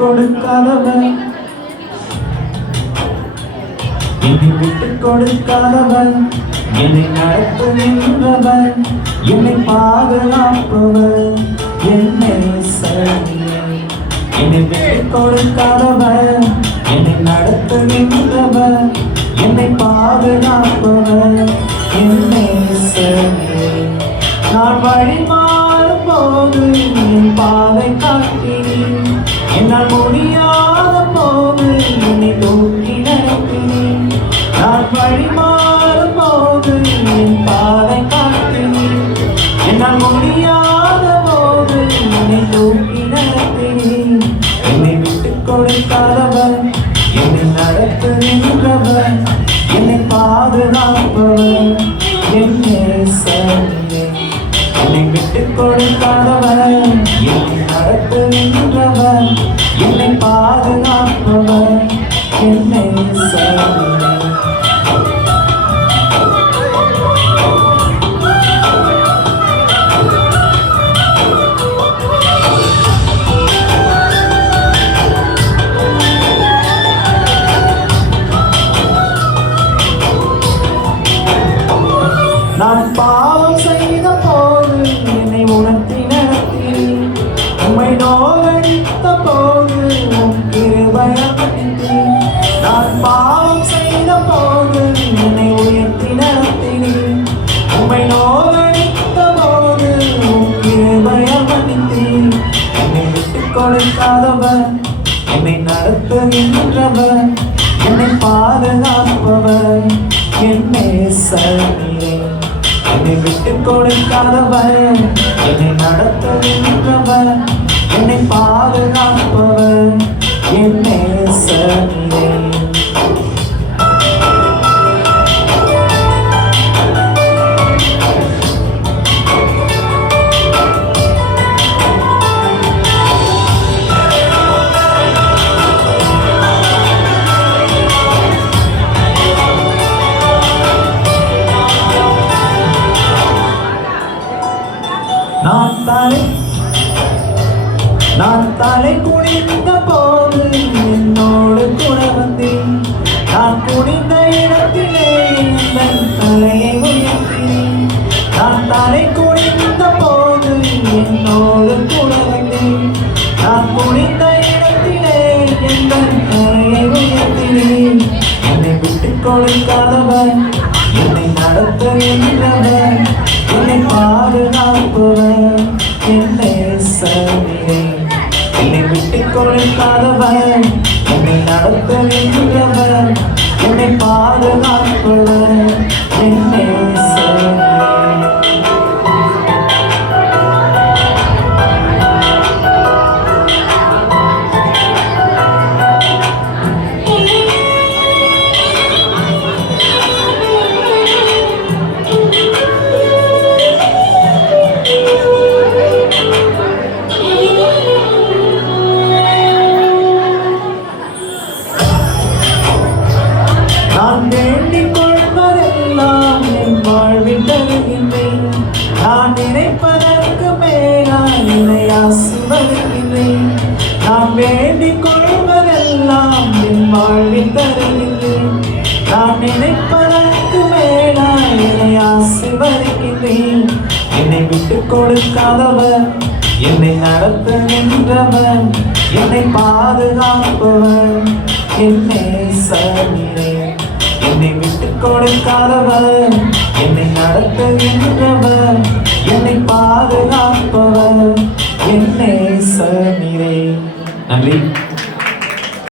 கொடுக்காதவன், என்னை விட்டு கொடுக்காதவன், என்னை நடத்துகின்றவன், என்னை பாதுகாப்பவன், என்னை என்னை விட்டு கொடுக்காதவன், என்னை நடத்துகின்றவன், என்னை பாதுகாப்பவன், என்னை நான் வழி மாறும் போது என் பாதை காட்டினேன், என்னால் முடியாத போது என்னை தூக்கி நடத்தினேன். நான் வழி மாறும் போது என் பாதை காட்டினேன், என்னால் முடியாத போது என்னை தூக்கி நடத்தினேன். என்னை விட்டு கொடுக்காதவன், என்னை நடத்துகின்றவன், என்னை பாதுகாப்பவன், என்னை என்னை விட்டு கொடுக்காதவன், என்னை நடத்துகின்றவன், என்னை பாதுகாப்பவன், என்னை நான் பாவம் செய்த போது என்னை உணர்த்தி நடத்தி, உம்மை நோகடித்த போது உம் கிருபையால் மன்னித்தீர். நான் பாவம் செய்த போது என்னை உயர்த்தி நடத்தினீர், உம்மை நோகடித்த போது உம் கிருபையால் மன்னித்தீர். என்னை விட்டு கொடுக்காதவன், என்னை நடத்துகின்றவன், என்னை பாதுகாப்பவன், என்னை என்னை விட்டு கொடுக்காதவன், என்னை நடத்துகின்றவன், என்னை பாதுகாப்பவன், என்னை நான் தலை குனிந்த போது என்னோடு கூட வந்தேன். நான் குனிந்த இடத்திலே என் தலையை உயர்த்தினேன். நான் தலை குனிந்த போது என்னோடு கூட வந்தேன். நான் குனிந்த இடத்திலே என் தலையை உயர்த்தினேன். என்னை விட்டு கொடுக்காதவன், என்னை நடத்துகின்றவன், என்னை பாதுகாப்பவன், என்னை என்னை விட்டு கொடுக்காதவன், என்னை நடத்துகின்றவன், என்னை பாதுகாப்பவன், என்னை நான் வேண்டிக் கொள்வதெல்லாம் என் வாழ்வில் தருகின்றேன். நான் நினைப்பதற்கு மேலாய் என்னை ஆசீர்வதிக்கின்றேன். நான் வேண்டிக் கொள்வதெல்லாம் என் வாழ்வில் தருகின்றேன். நான் நினைப்பதற்கு மேலாய் என்னை ஆசீர்வதிக்கின்றேன். என்னை விட்டு கொடுக்காதவன், என்னை நடத்துகின்றவன், என்னை பாதுகாப்பவன், என்னை என்னை விட்டு கொடுக்காதவன், என்னை நடத்துகின்றவன், என்னை பாதுகாப்பவன், என்னை நன்றி.